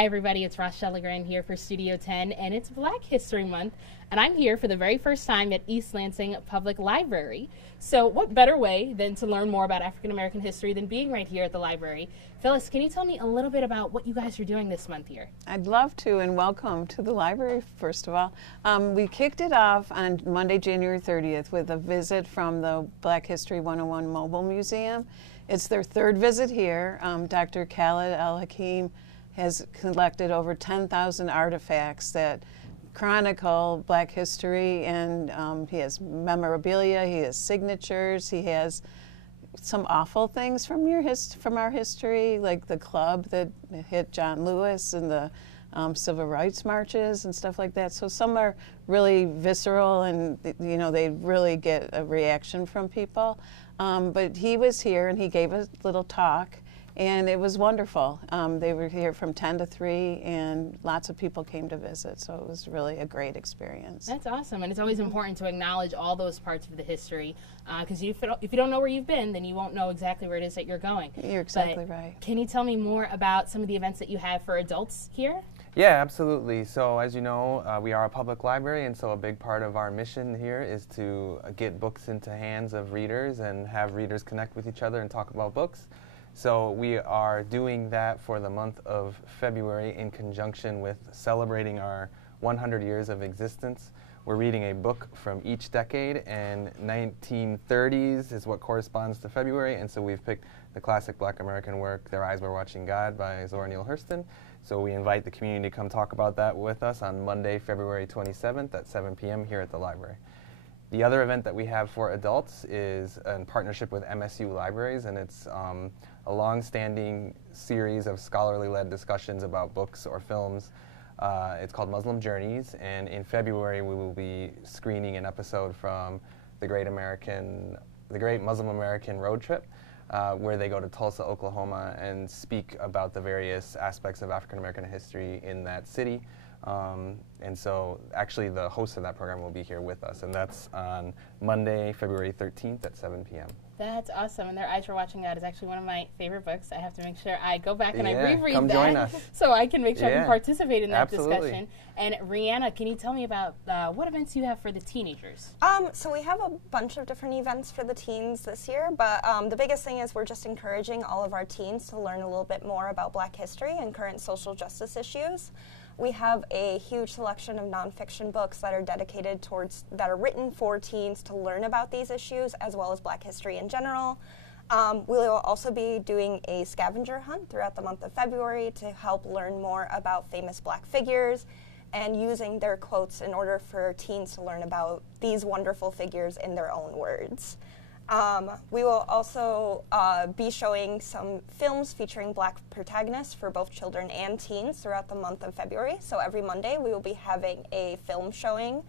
Hi everybody, it's Rochelle Legrand here for Studio 10, and it's Black History Month, and I'm here for the very first time at East Lansing Public Library. So what better way than to learn more about African American history than being right here at the library? Phyllis, can you tell me a little bit about what you guys are doing this month here? I'd love to, and welcome to the library, first of all. We kicked it off on Monday, January 30th with a visit from the Black History 101 Mobile Museum. It's their third visit here. Dr. Khaled Al-Hakim has collected over 10,000 artifacts that chronicle Black history, and he has memorabilia, he has signatures, he has some awful things from our history, like the club that hit John Lewis and the civil rights marches and stuff like that. So some are really visceral, and they really get a reaction from people. But he was here and he gave a little talk, and it was wonderful. They were here from 10 to 3, and lots of people came to visit, so it was really a great experience. That's awesome, and it's always important to acknowledge all those parts of the history, because if you don't know where you've been, then you won't know exactly where it is that you're going. You're exactly right. Can you tell me more about some of the events that you have for adults here? Yeah, absolutely. So as you know, we are a public library, and so a big part of our mission here is to get books into hands of readers and have readers connect with each other and talk about books. So we are doing that for the month of February in conjunction with celebrating our 100 years of existence. We're reading a book from each decade, and 1930s is what corresponds to February, and so we've picked the classic Black American work, Their Eyes Were Watching God by Zora Neale Hurston. So we invite the community to come talk about that with us on Monday, February 27th at 7 p.m. here at the library. The other event that we have for adults is in partnership with MSU Libraries, and it's a long-standing series of scholarly-led discussions about books or films. It's called Muslim Journeys, and in February we will be screening an episode from the Great Muslim American Road Trip, where they go to Tulsa, Oklahoma, and speak about the various aspects of African American history in that city. And so actually the host of that program will be here with us, and that's on Monday, February 13th at 7 p.m. That's awesome, and Their Eyes Were Watching God is actually one of my favorite books. I have to make sure I go back and I reread come that join us. so I can make sure I can participate in that Absolutely. discussion. And Rihanna, can you tell me about what events you have for the teenagers? So we have a bunch of different events for the teens this year, but the biggest thing is we're just encouraging all of our teens to learn a little bit more about Black history and current social justice issues. We have a huge selection of nonfiction books that are written for teens to learn about these issues, as well as Black history in general. We will also be doing a scavenger hunt throughout the month of February to help learn more about famous Black figures and using their quotes in order for teens to learn about these wonderful figures in their own words. We will also be showing some films featuring Black protagonists for both children and teens throughout the month of February. So every Monday we will be having a film showing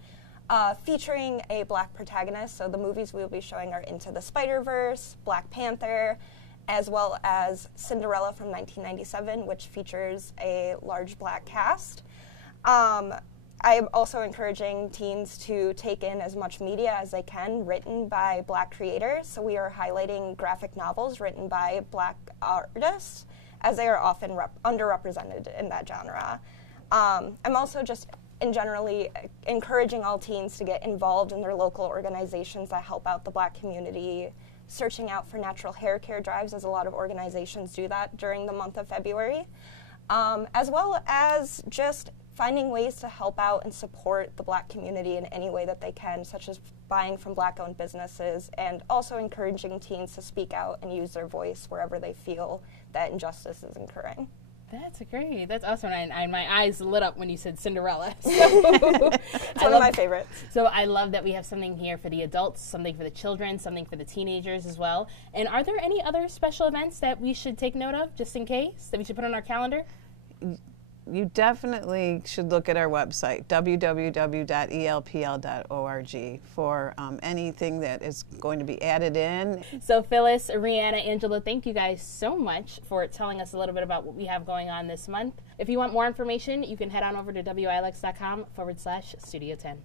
featuring a Black protagonist. So the movies we will be showing are Into the Spider-Verse, Black Panther, as well as Cinderella from 1997, which features a large Black cast. I am also encouraging teens to take in as much media as they can written by Black creators. So we are highlighting graphic novels written by Black artists, as they are often underrepresented in that genre. I'm also just generally encouraging all teens to get involved in their local organizations that help out the Black community, searching out for natural hair care drives, as a lot of organizations do that during the month of February, as well as just finding ways to help out and support the Black community in any way that they can, such as buying from Black-owned businesses, and also encouraging teens to speak out and use their voice wherever they feel that injustice is occurring. That's great. That's awesome. And my eyes lit up when you said Cinderella. So it's one of my favorites. So I love that we have something here for the adults, something for the children, something for the teenagers as well. And are there any other special events that we should take note of, just in case, that we should put on our calendar? You definitely should look at our website, www.elpl.org, for anything that is going to be added in. So Phyllis, Rihanna, Angela, thank you guys so much for telling us a little bit about what we have going on this month. If you want more information, you can head on over to WILX.com/Studio 10.